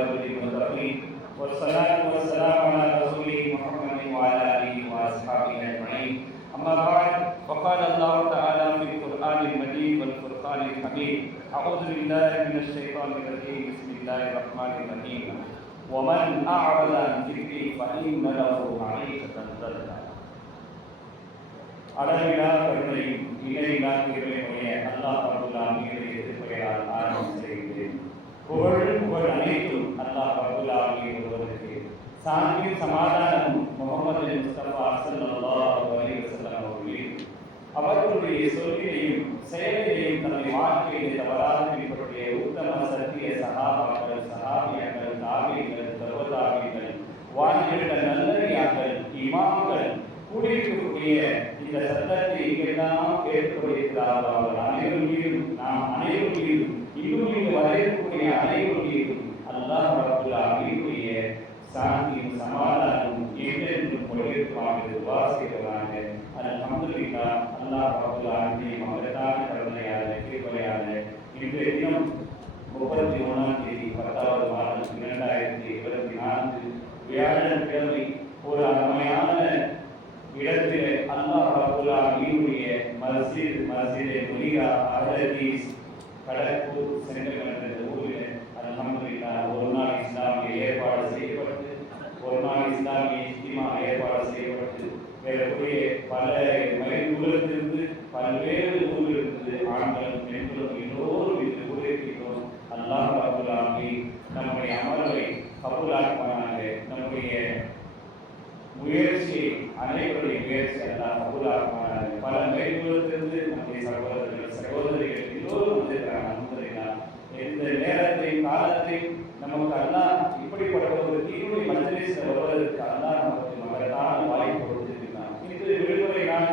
والعاقبة للمتقين والصلاة والسلام على رسوله محمد وعلى آله وأصحابه أجمعين أما بعد فقال الله تعالى في القرآن المجيد والفرقان الحميد أعوذ بالله من الشيطان الرجيم بسم الله الرحمن الرحيم ومن أعرض عن ذكري فإن له معيشة ضنكا அளவிலா கருணையும் இணையிலா கிருமையுடைய சாந்தியும் சமாதானமும் முகமது முஸ்தபா ஸல்லல்லாஹு அலைஹி வஸல்லம் அவர்களில் அவர்களுடைய சொல்லினையும் செயலினையும் தன்னை வாழ்க்கையை தவறாக இவருடைய உத்தம சத்திய சகாபாக்கள் சகாபியங்கள் தாவியங்கள் சர்வதாபியங்கள் வாழ்கின்ற நல்லறியாக்கள் இமாம்கள் கூடியிருக்கக்கூடிய இந்த சத்தத்தை இங்கெல்லாம் கேட்டுக்கொண்டிருக்கிறார்கள் அவர்கள் அனைவரும் நாம் அனைவரும் இன்னும் இங்கு வர இருக்கக்கூடிய அனைவரும் அல்லாஹ் ரபுல் ஆலமீனுடைய சாந்தியும் சமாதானமும் என்றென்றும் கொண்டிருப்பாங்க வாசிக்கிறாங்க அல்ஹம்துலில்லாஹ் அல்லாஹ் ரபுல் ஆலமீன் மகத்தான கருணையால கிருபையால இன்றைய தினம் முப்பத்தி ஒன்றாம் தேதி பத்தாவது மாதம் இரண்டாயிரத்தி இருபத்தி நான்கு ஒரு அருமையான அல்லாஹ் ரபுல் ஆலமீனுடைய மஸ்ஜித் மஸ்ஜித் முனியா கடற்பூர் சென்றுகின்ற இந்த ஊரில் அல்ஹம்துலில்லாஹ் ஒரு நாள் இஸ்லாமிய ஏற்பாடு செய்யப்பட்டு ஒரு நாள் இஸ்லாமிய இஸ்திமா ஏற்பாடு செய்யப்பட்டு வேறக்கூடிய பல மைல் தூரத்திலிருந்து பல்வேறு ஊரிலிருந்து ஆண்களும் பெண்களும் எல்லோரும் இந்த ஊரில் அல்லாஹ் ரபுல் ஆலமீன் நம்முடைய அமர்வை கபூலாக்குவானாக நம்முடைய முயற்சி அனைவருடைய முயற்சி எல்லாம் கபூலாக்குவானாக பல மேற்கூலத்திலிருந்து நம்முடைய சகோதரர்கள் சகோதரிகள் எல்லோரும் வந்திருக்கிறாங்க அல்ஹம்துலில்லாஹ் எந்த நேரத்தையும் காலத்தையும் நமக்கு அல்லாஹ் இப்படிப்பட்ட ஒரு தீர்வை மஜ்லிஸ்ல வருவதற்கு அல்லாஹ் நமக்கு மகத்தான வாய்ப்பு கொடுத்திருக்கிறான் இது விடுமுறை நாள்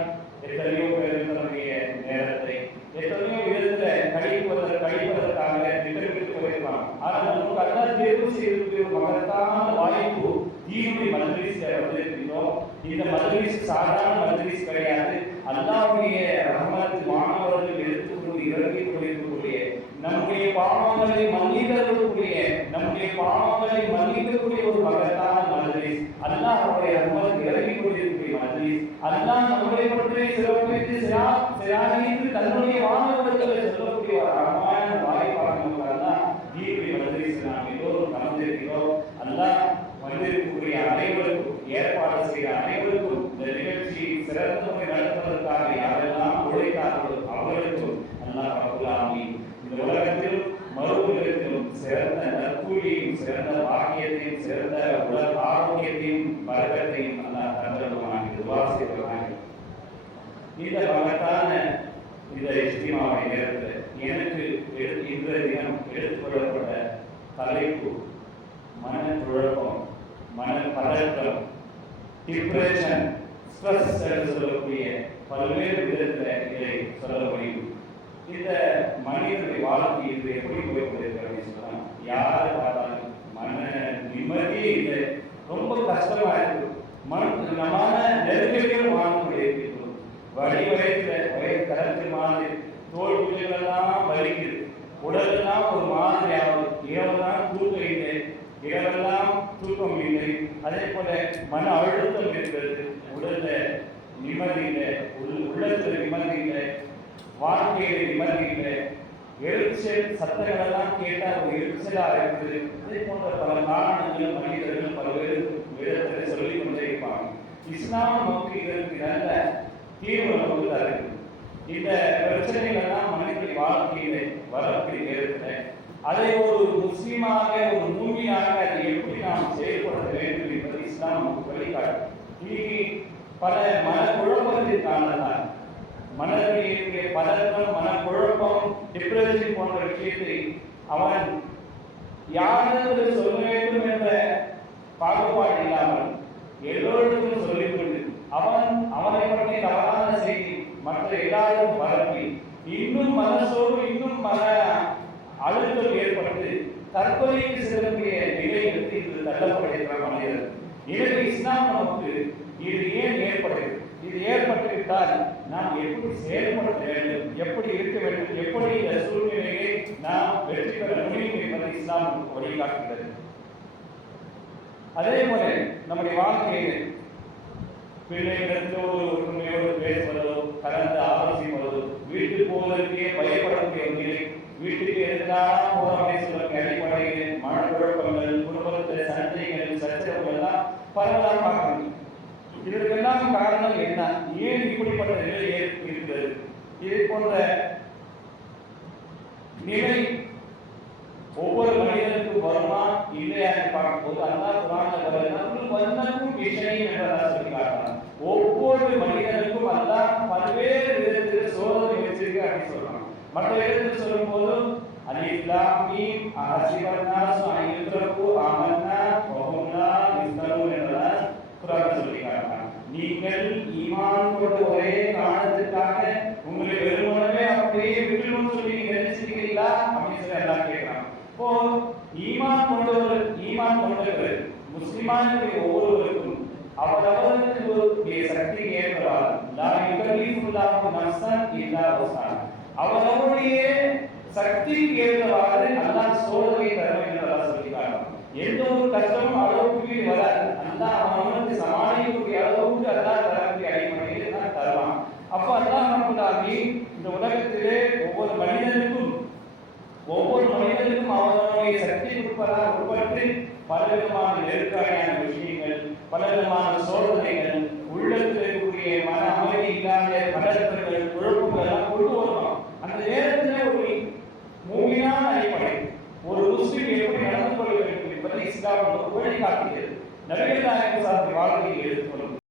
எத்தனையோ பேர் தன்னுடைய நேரத்தை எத்தனையோ விதத்துல கழிப்பதற்கு கழிப்பதற்காக திட்டமிட்டு போயிருக்கலாம் ஆனால் நமக்கு அல்லாஹ் தேர்வு செய்திருக்கிற ஒரு மகத்தான வாய்ப்பு தீர்வை மஜ்லிஸ்ல வந்திருக்கிறோம் இந்த மஜ்லிஸ் சாதாரண மஜ்லிஸ் கிடையாது. அல்லாவுடைய ரஹ்மத் மாணவர்கள் எடுத்துக்கொண்டு இறங்கி கொண்டிருக்கக்கூடிய நம்முடைய பாவங்களை மன்னிக்கக்கூடிய நம்முடைய பாவங்களை மன்னிக்கக்கூடிய ஒரு மகத்தான மஜ்லிஸ். அல்லாஹ்வுடைய ரஹ்மத் இறங்கி கொண்டிருக்கக்கூடிய மஜ்லிஸ். அல்லாஹ் நம்முடைய பற்றி சிறப்பித்து சிரா சிராகித்து தன்னுடைய மாணவர்களை சொல்லக்கூடிய ஒரு அழகான வாய்ப்பாக நமக்கு அல்லாஹ் தீர்வை மஜ்லிஸ் நாம் எல்லோரும் கலந்திருக்கிறோம். அல்லாஹ் வந்திருக்கக்கூடிய அனைவருக்கும் ஏற்பாடு செய்த அனைவரும் இந்த நிகழ்ச்சி சிறந்த முறை நடத்துவதற்காக யாரெல்லாம் உழைத்தார்களோ அவர்களுக்கும் அல்லாஹ் ரப்பல் ஆலமீன் இந்த உலகத்தில் மறுபுலகத்திலும் சிறந்த நற்கூலியையும் சிறந்த பாக்கியத்தையும் சிறந்த உடல் ஆரோக்கியத்தையும் பரகத்தையும் அல்லாஹ் தந்தருவாங்க துவா இந்த மகத்தான இந்த இஸ்திமாவை நேரத்தில் எனக்கு எடுத்து இன்றைய தினம் எடுத்துக்கொள்ளப்பட்ட தலைப்பு மன குழப்பம் மன பதற்றம் டிப்ரெஷன் ஸ்ட்ரெஸ் என்று சொல்லக்கூடிய பல்வேறு விதத்தில் இதை சொல்ல முடியும். இந்த மனிதனுடைய வாழ்க்கை இது எப்படி போய் கொண்டிருக்கிறது சொன்னால் யாரை பார்த்தாலும் மன நிம்மதியே இல்லை ரொம்ப கஷ்டமா இருக்கு மனமான நெருக்கடிகள் வாழ்ந்து கொண்டிருக்கிறோம் வழி வயசுல வயது கருத்து மாதிரி தோல் குழிகளெல்லாம் வலிக்குது. உடலெல்லாம் ஒரு மாதிரி ஆகும் இரவெல்லாம் தூக்கம் இல்லை. இரவெல்லாம் தூக்கம் இல்லை. அதே போல மன அழுத்தம் இருக்கிறது. உடல்ல நிம்மதி இல்லை. உள் உள்ளத்துல நிம்மதி இல்லை. வாழ்க்கையில நிம்மதி இல்லை. எழுச்சல் சத்தங்களெல்லாம் கேட்டால் கேட்டா ஒரு இருக்குது. அதே போன்ற பல காரணங்களும் மனிதர்கள் பல்வேறு விதத்தில் சொல்லிக் கொண்டே இருப்பாங்க. இஸ்லாம் நமக்கு இதற்கு நல்ல தீர்வு நமக்கு இந்த பிரச்சனைகள் எல்லாம் மனிதனுடைய வாழ்க்கையில வரக்கூடிய நேரத்தில் அதை ஒரு முஸ்லீமாக ஒரு மூமியாக அதை எப்படி நாம் செயல்பட வேண்டும் என்பதை இஸ்லாம் நமக்கு வழிகாட்டும். இன்னைக்கு பல மனக்குழப்பத்தின் காரணத்தால் மனதிலே பதற்றம் மனக்குழப்பம் டிப்ரெஷன் போன்ற விஷயத்தை அவன் யாருக்கு சொல்ல வேண்டும் என்ற பாகுபாடு இல்லாமல் எல்லோருக்கும் சொல்லிக் கொண்டு அவன் அவனை பற்றி தவறான செய்தி மற்ற எல்லாரும் பரப்பி இன்னும் மனசோடு இன்னும் மன அழுத்தம் ஏற்பட்டு தற்கொலைக்கு செல்லக்கூடிய நிலையிலிருந்து இது தள்ளப்படுகிற மனிதர் எனவே இஸ்லாம் நமக்கு இது ஏன் ஏற்படுகிறது இது ஏற்பட்டுவிட்டால் நாம் எப்படி செயல்பட வேண்டும்? எப்படி இருக்க வேண்டும் எப்படி இந்த சூழ்நிலையை நாம் வெற்றி பெற முடியும் என்பதை என்று இஸ்லாம் நமக்கு வழிகாட்டுகிறது அதே போல நம்முடைய வாழ்க்கையில் பிள்ளைகளிடத்தில் ஒரு ஒற்றுமையோடு பேசுவதோ கலந்து ஆலோசிப்பதோ வீட்டு போவதற்கே பயப்படக்கூடிய ஒரு நிலை வீட்டுக்கு எதிரான போராடி சொல்லுங்க அடிப்படையில் மனக்குழப்பங்கள் குடும்பத்தில் சந்தைகள் சச்சரவுகள் எல்லாம் பரவலாக பார்க்கணும் இதற்கெல்லாம் காரணம் என்ன? ஏன் இப்படிப்பட்ட நிலை இருக்கிறது இதை போன்ற நிலை ஒவ்வொரு வருமா இல்லையா பார்க்கும்போது அல்லா குரான்ல விஷயம் என்று சொல்லி காட்டுறான் ஒவ்வொரு மனிதனுக்கும் அல்லா பல்வேறு விதத்தில் சோதனை வச்சிருக்கு அப்படின்னு சொல்றான் மற்ற இடத்தில் சொல்லும்போது அலிஃப் லாம் மீம் அஹசிபன் நாஸ் அன் யுத்ரகு ஆமன்னா ஈமான் கொண்டவர்கள் ஈமான் கொண்டவர்கள் முஸ்லிமானுடைய ஒவ்வொருவருக்கும் அவரவர்களுடைய சக்தி ஏற்படாது. லா யுகலிஃபுல்லாஹு நஃப்ஸன் இல்லா வஸாஹா அவரவருடைய சக்திக்கு ஏற்றவாறு அல்லாஹ் சோதனை தரும் என்று அல்லாஹ் சொல்கிறார் எந்த ஒரு கஷ்டமும் அளவுக்கு வராது. அல்லாஹ் அவனுக்கு சமாளிக்கக்கூடிய அளவுக்கு அல்லாஹ் தரக்கூடிய அடிப்படையில் தான் தருவான். அப்போ அல்லாஹ் நமக்கு இந்த உலகத்திலே ஒவ்வொரு மனிதனுக்கும் ஒவ்வொரு மனிதனுக்கும் அவனுடைய சக்தி உட்பட உட்பட்டு பலவிதமான நெருக்கடியான விஷயங்கள் பலவிதமான சோதனைகள் உள்ளத்தில் இருக்கக்கூடிய மன அமைதி இல்லாத பதற்றங்கள் குழப்பங்கள் எல்லாம் கொண்டு வரணும். அந்த நேரத்தில் ஒரு மூலியான அடிப்படை ஒரு முஸ்லிம் எப்படி நடந்து கொள்ள வேண்டும் என்பதை இஸ்லாம் நமக்கு வழிகாட்டுகிறது நவீன நாயகம் சார்ந்த வாழ்க்கையை எடுத்துக்கொள்ளும்